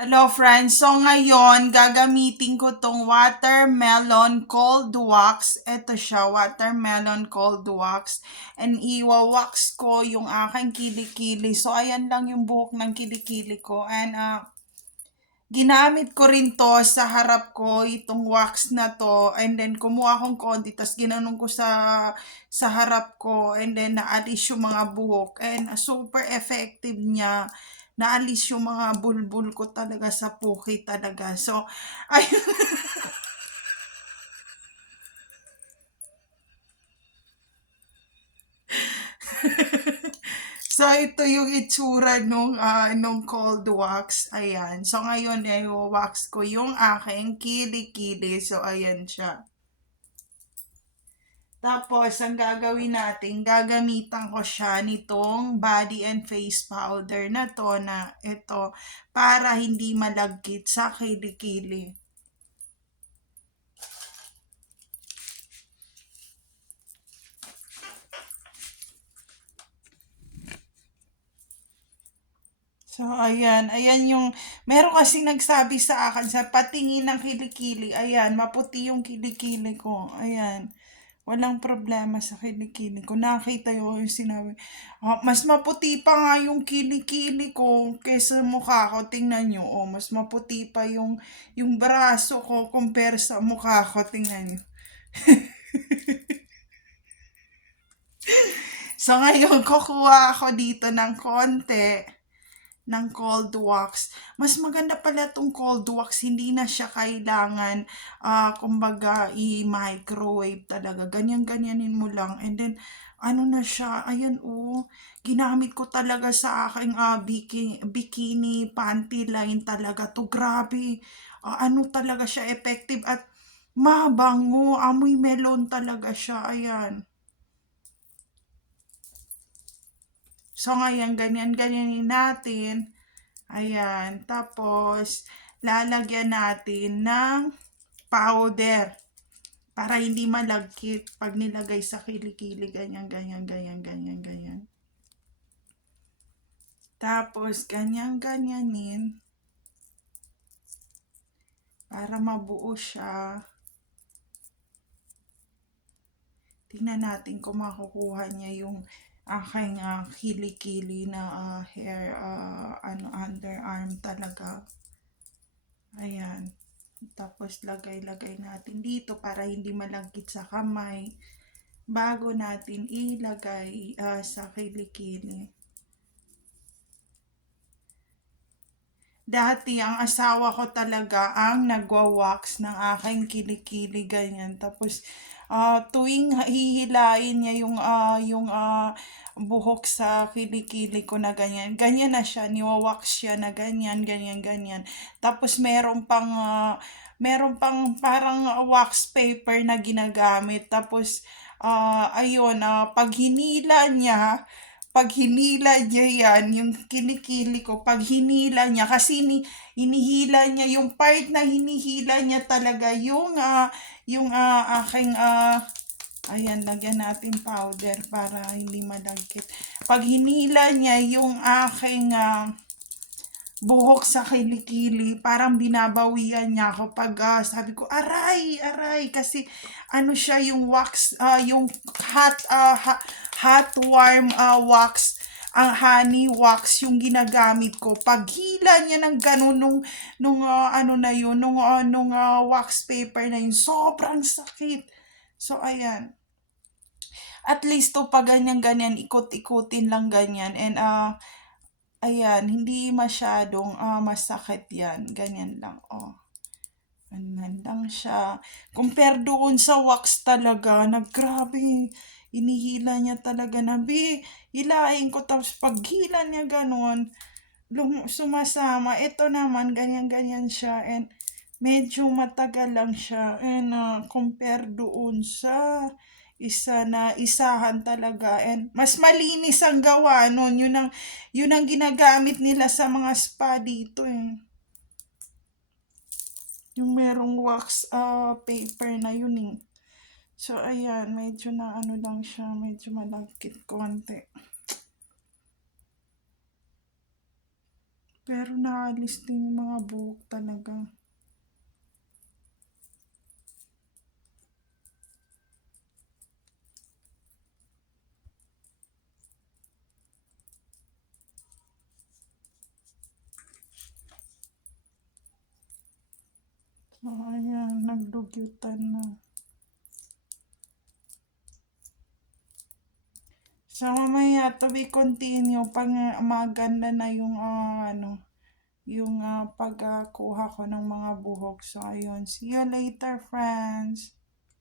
Hello friends, so ngayon gagamitin ko tong watermelon cold wax. Ito siya, watermelon cold wax. And iwa-wax ko yung aking kilikili. So ayan lang yung buhok ng kilikili ko. And ginamit ko rin to sa harap ko, itong wax na to. And then kumuha akong konti, tas ginanong ko sa harap ko. And then naalis yung mga buhok. And super effective niya. Naalis yung mga bulbul ko talaga sa puki talaga. So, ayun. So, ito yung itsura nung cold wax. Ayan. So, ngayon, wax ko yung aking kilikili. So, ayan siya. Tapos, ang gagawin natin, gagamitan ko siya nitong body and face powder na to na ito para hindi malagkit sa kilikili. So, ayan. Ayan yung, meron kasing nagsabi sa akin, sa patingin ng kilikili, ayan, maputi yung kilikili ko. Ayan. Walang problema sa kilikili ko. Nakita yung sinabi. Mas maputi pa nga yung kilikili ko kaysa mukha ko. Tingnan nyo. Oh, mas maputi pa yung braso ko compare sa mukha ko. Tingnan nyo. So, ngayon, kukuha ako dito ng konti ng cold wax. Mas maganda pala tong cold wax, hindi na siya kailangan, kumbaga, i-microwave talaga. Ganyan-ganyanin mo lang. And then, ano na siya, ayan ginamit ko talaga sa aking bikini panty line talaga to. Grabe, ano talaga siya, effective at mabango, amoy melon talaga siya, ayan. So, ngayon, ganyan-ganyanin natin. Ayan. Tapos, lalagyan natin ng powder para hindi malagkit pag nilagay sa kilikili. Ganyan, ganyan, ganyan, ganyan, ganyan. Tapos, ganyan, ganyanin para mabuo siya. Tingnan natin kung makukuha niya yung aking kilikili na hair, underarm talaga. Ayan. Tapos lagay-lagay natin dito para hindi malagkit sa kamay bago natin ilagay sa kilikili. Dati ang asawa ko talaga ang nagwa-wax ng aking kilikili ganyan. Tapos tuwing hihilain niya yung buhok sa kilikili ko na ganyan. Ganyan na siya, niwa-wax siya na ganyan, ganyan, ganyan. Tapos meron pang parang wax paper na ginagamit. Tapos ayun, pag hinila niya yan, yung kilikili ko, pag hinila niya, kasi hinihila niya, yung part na hinihila niya talaga, yung aking, ayan, lagyan natin powder para hindi malagkit. Pag hinila niya yung aking buhok sa kilikili, parang binabawian niya ako pag sabi ko, aray, aray, kasi ano siya, yung wax, yung hot warm wax, ang honey wax yung ginagamit ko. Pag hila niya ng ganun nung ano na yun, nung wax paper na yun, sobrang sakit. So, ayan. At least to pag ganyan-ganyan, ikot-ikutin lang ganyan. And ayan, hindi masyadong masakit yan. Ganyan lang, Ganyan lang siya. Compare doon sa wax talaga, naggrabe. Inihila niya talaga na, hilahin ko. Tapos pag hila niya ganun, sumasama. Ito naman, ganyan-ganyan siya. And medyo matagal lang siya. And compare doon sa isa na isahan talaga. And mas malinis ang gawa nun. Yun ang ginagamit nila sa mga spa dito Yung merong wax paper na yun So, ayan, medyo na ano lang siya, medyo malagkit konti. Pero naalis din yung mga buhok talaga. So, ayan, nagdugyutan na. So, mamaya to be continue pag maganda na yung yung pagkuha ko ng mga buhok. So, ayun. See you later, friends.